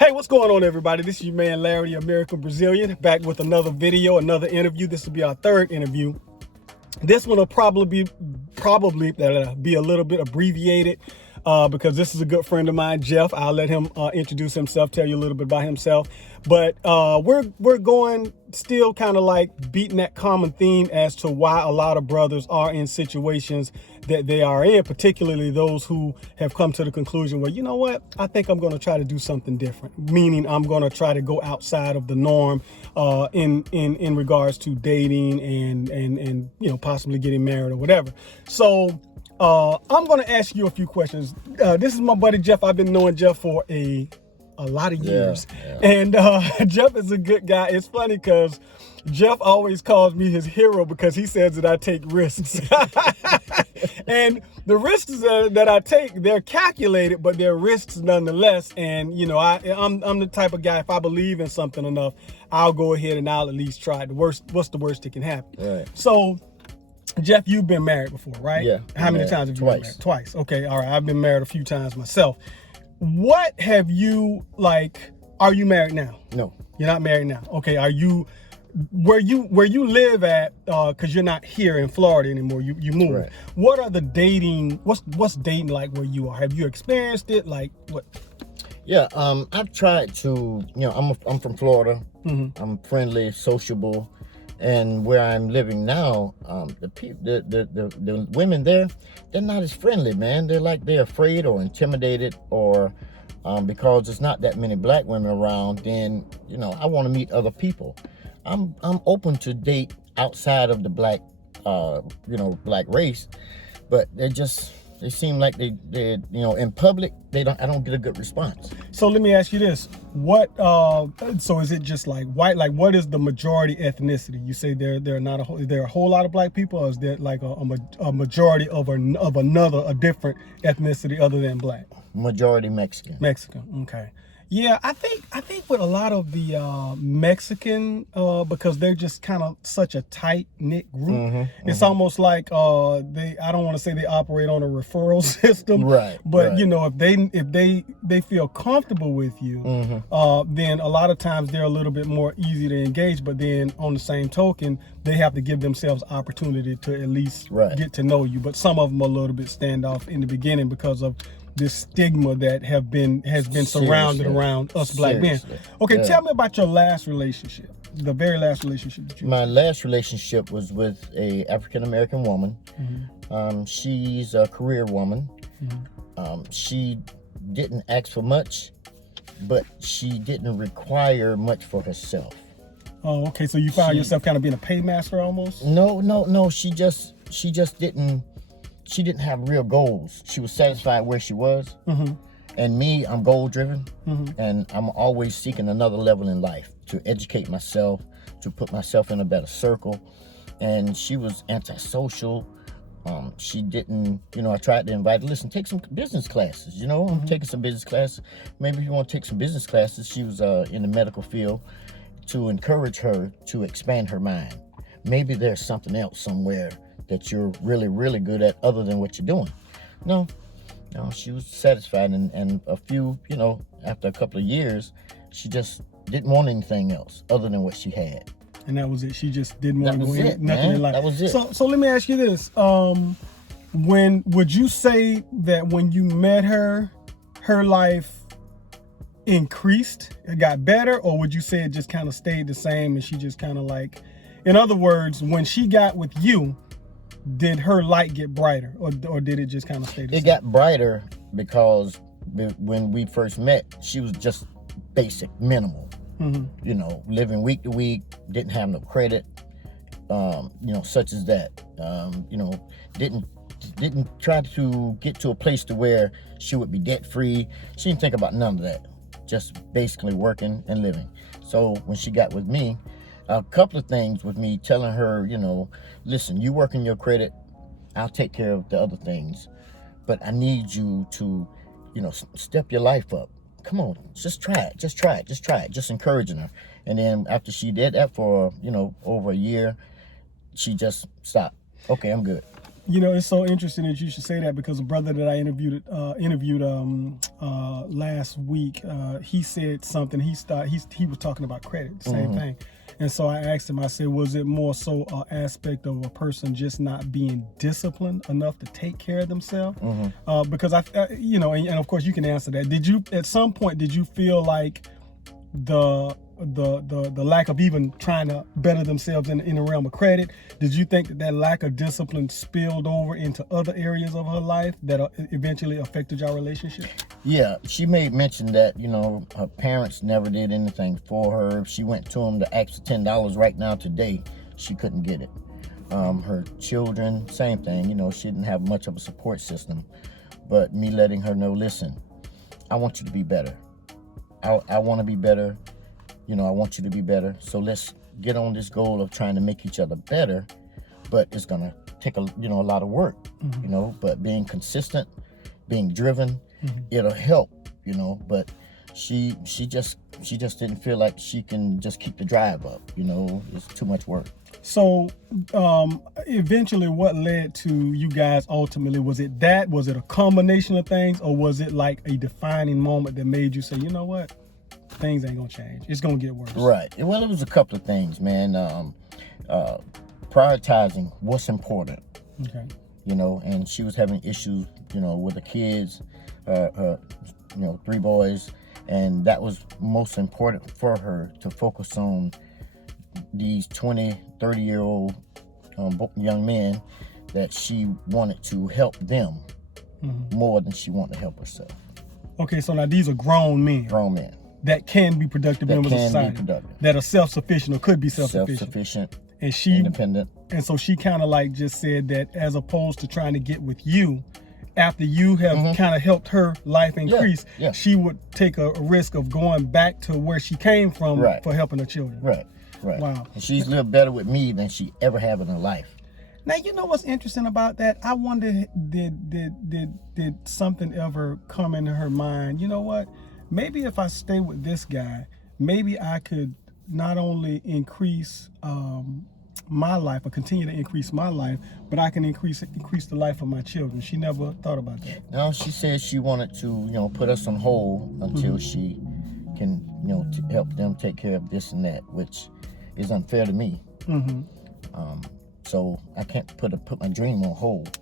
Hey, what's going on, everybody? This is your man Larry, the American Brazilian, back with another video, another interview. This will be our third interview. This one will probably be a little bit abbreviated because this is a good friend of mine, Jeff. I'll let him introduce himself, tell you a little bit about himself. But we're going still kind of like beating that common theme as to why a lot of brothers are in situations that they are in, particularly those who have come to the conclusion where, you know what, I think I'm going to try to do something different, meaning I'm going to try to go outside of the norm in regards to dating and you know, possibly getting married or whatever. So I'm going to ask you a few questions. This is my buddy Jeff. I've been knowing Jeff for a lot of years. And Jeff is a good guy. It's funny because Jeff always calls me his hero because he says that I take risks. And the risks that I take, they're calculated, but they're risks nonetheless. And, you know, I'm the type of guy, if I believe in something enough, I'll go ahead and I'll at least try. What's the worst that can happen? Right. So, Jeff, you've been married before, right? Yeah. How many times have you been married? Twice. Okay, all right. I've been married a few times myself. What have you, like, are you married now? No. You're not married now. Okay, are you, where you live at, because you're not here in Florida anymore, you moved. Right. What are the dating, what's dating like where you are? Have you experienced it? Like, what? Yeah, I've tried to, you know, I'm from Florida. Mm-hmm. I'm friendly, sociable. And where I'm living now, the women there, they're not as friendly, man. They're like they're afraid or intimidated, or because there's not that many black women around. Then, you know, I want to meet other people. I'm open to date outside of the black, black race, but they seem like they you know, in public I don't get a good response. So let me ask you this: what? So is it just like white? Like, what is the majority ethnicity? You say there are a whole lot of black people, or is there like a majority of a different ethnicity other than black? Majority Mexican. Mexican. Okay. Yeah, I think with a lot of the Mexican, because they're just kind of such a tight knit group. Mm-hmm, it's almost like I don't want to say they operate on a referral system, right? But right. You know, if they feel comfortable with you, mm-hmm. Then a lot of times they're a little bit more easy to engage. But then on the same token, they have to give themselves opportunity to at least get to know you. But some of them are a little bit standoff in the beginning because of this stigma that has been surrounded around us black men. Okay, tell me about your last relationship, the very last relationship that you had. My last relationship was with a African-American woman. Mm-hmm. She's a career woman. Mm-hmm. She didn't ask for much, but she didn't require much for herself. Oh, okay, so you found yourself kind of being a paymaster almost? No, she just didn't have real goals. She was satisfied where she was. Mm-hmm. And me, I'm goal driven. Mm-hmm. And I'm always seeking another level in life to educate myself, to put myself in a better circle. And she was antisocial. She didn't, you know, I tried to invite her, listen, take some business classes, you know, I'm taking some business classes. Maybe if you want to take some business classes. She was in the medical field, to encourage her to expand her mind. Maybe there's something else somewhere that you're really, really good at other than what you're doing. No, she was satisfied, and a few, you know, after a couple of years, she just didn't want anything else other than what she had. And that was it. She just didn't want to go in, nothing in life. That was it. So let me ask you this. When would you say that when you met her, her life increased, it got better, or would you say it just kind of stayed the same and she just kind of like, in other words, when she got with you, did her light get brighter, or did it just kind of stay the same? It got brighter because when we first met, she was just basic, minimal. Mm-hmm. You know, living week to week, didn't have no credit, you know, such as that. You know, didn't try to get to a place to where she would be debt free. She didn't think about none of that. Just basically working and living. So when she got with me, a couple of things with me telling her, you know, listen, you work in your credit, I'll take care of the other things, but I need you to, you know, step your life up. Come on, just try it, just encouraging her. And then after she did that for, you know, over a year, she just stopped. Okay, I'm good. You know, it's so interesting that you should say that, because a brother that I interviewed last week, he said something. He was talking about credit, same thing. And so I asked him, I said, was it more so an aspect of a person just not being disciplined enough to take care of themselves? Because you know, and of course you can answer that. Did you, at some point, did you feel like the lack of even trying to better themselves in the realm of credit, did you think that lack of discipline spilled over into other areas of her life that eventually affected your relationship? Yeah, she made mention that, you know, her parents never did anything for her. If she went to them to ask for $10 right now today, she couldn't get it. Her children, same thing. You know, she didn't have much of a support system. But me letting her know, listen, I want you to be better. I want to be better. You know, I want you to be better. So let's get on this goal of trying to make each other better. But it's going to take a lot of work, you know, but being consistent, being driven, it'll help, you know. But she just didn't feel like she can just keep the drive up, you know. It's too much work. So eventually what led to you guys ultimately? Was it a combination of things, or was it like a defining moment that made you say, you know what, things ain't gonna change, it's gonna get worse? Right. Well, it was a couple of things, man. Prioritizing what's important. Okay. You know, and she was having issues, you know, with the kids, you know, 3 boys, and that was most important for her, to focus on these 20, 30-year-old young men, that she wanted to help them more than she wanted to help herself. Okay, so now these are grown men. Grown men. That can be productive members of society. That are self-sufficient, or could be self-sufficient. Self-sufficient, and she, independent. And so she kind of like just said that, as opposed to trying to get with you, after you have kind of helped her life increase, she would take a risk of going back to where she came from for helping her children. Right. Wow. And she's lived better with me than she ever have in her life. Now, you know what's interesting about that? I wonder, did something ever come into her mind? You know what? Maybe if I stay with this guy, maybe I could not only increase my life, or continue to increase my life, but I can increase the life of my children. She never thought about that. No, she said she wanted to, you know, put us on hold until she can, you know, help them take care of this and that, which is unfair to me. So I can't put my dream on hold.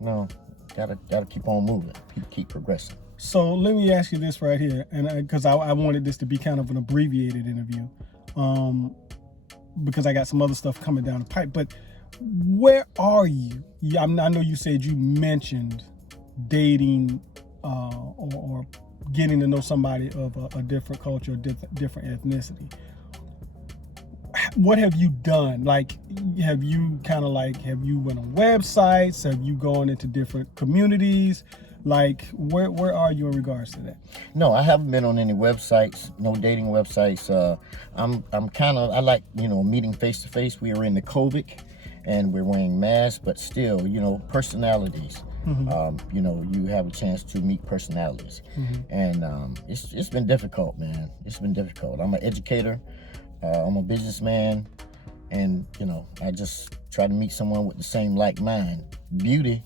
No, gotta keep on moving, keep progressing. So let me ask you this right here, and because I wanted this to be kind of an abbreviated interview, because I got some other stuff coming down the pipe. But where are you? I know you said you mentioned dating or getting to know somebody of a different culture, or different ethnicity. What have you done? Like, have you went on websites? Have you gone into different communities? Like, where are you in regards to that? No, I haven't been on any websites, no dating websites. I like, you know, meeting face to face. We are in the COVID and we're wearing masks, but still, you know, personalities. You know, you have a chance to meet personalities. And it's been difficult, man. It's been difficult. I'm an educator. I'm a businessman. And, you know, I just try to meet someone with the same like mind. Beauty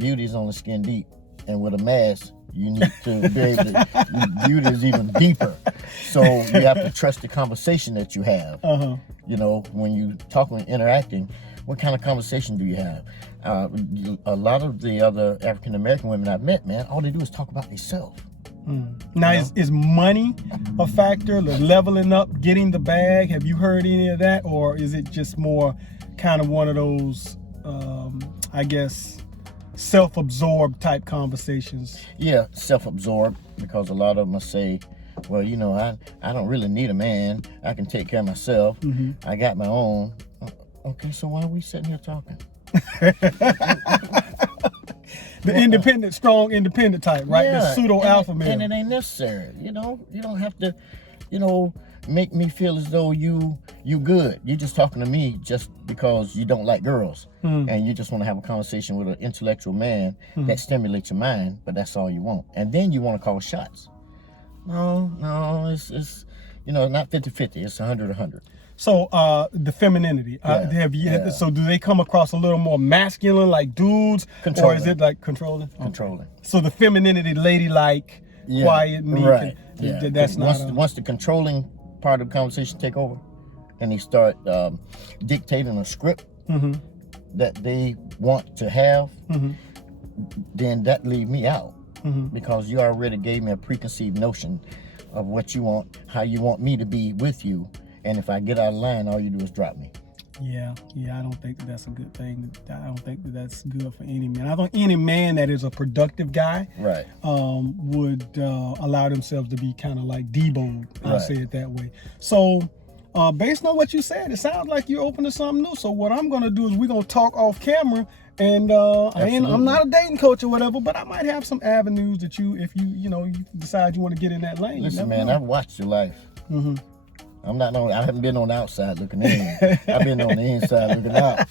is on the skin deep. And with a mask, you need to be able to, beauty is even deeper. So you have to trust the conversation that you have. You know, when you talking and interacting, what kind of conversation do you have? A lot of the other African American women I've met, man, all they do is talk about themselves. Now, is money a factor? The leveling up, getting the bag? Have you heard any of that? Or is it just more kind of one of those, I guess, self-absorbed type conversations? Yeah, self-absorbed, because a lot of them will say, well, you know, I don't really need a man. I can take care of myself. I got my own. Okay, so why are we sitting here talking? The independent, strong independent type, right? Yeah, the pseudo alpha male. And it ain't necessary. You know, you don't have to, you know, make me feel as though you good. You're just talking to me just because you don't like girls. And you just want to have a conversation with an intellectual man that stimulates your mind, but that's all you want. And then you want to call shots. No, it's you know, not 50-50. It's 100-100. So the femininity, so do they come across a little more masculine, like dudes, or is it like controlling? Controlling. Okay. So the femininity, ladylike, quiet, meek, right? That's not once the controlling part of the conversation take over, and they start dictating a script that they want to have, then that leave me out because you already gave me a preconceived notion of what you want, how you want me to be with you. And if I get out of line, all you do is drop me. Yeah, I don't think that's a good thing. I don't think that's good for any man. I don't any man that is a productive guy, right, would allow themselves to be kind of like Deboed. I'll say it that way. So, based on what you said, it sounds like you're open to something new. So what I'm gonna do is we're gonna talk off camera. And I'm not a dating coach or whatever, but I might have some avenues that if you decide you want to get in that lane. Listen, man, I've watched your life. I haven't been on the outside looking in. I've been on the inside looking out.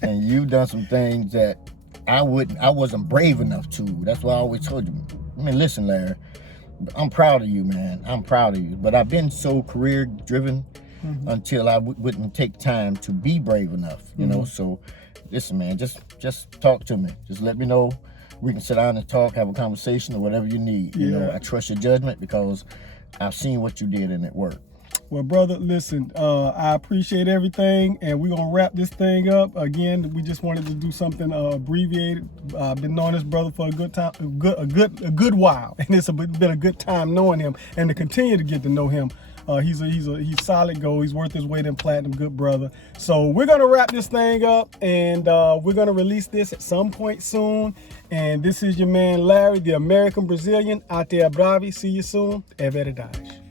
And you've done some things that I wasn't brave enough to. That's why I always told you. I mean, listen, Larry, I'm proud of you, man. I'm proud of you. But I've been so career driven until I wouldn't take time to be brave enough, you know. So listen, man, just talk to me. Just let me know. We can sit down and talk, have a conversation, or whatever you need. You know, I trust your judgment because I've seen what you did and it worked. Well, brother, listen, I appreciate everything, and we're going to wrap this thing up. Again, we just wanted to do something abbreviated. I've been knowing this brother for a good time, a good while, and it's been a good time knowing him and to continue to get to know him. He's solid gold. He's worth his weight in platinum. Good brother. So we're going to wrap this thing up, and we're going to release this at some point soon. And this is your man, Larry, the American Brazilian. Até a breve. See you soon. É verdade.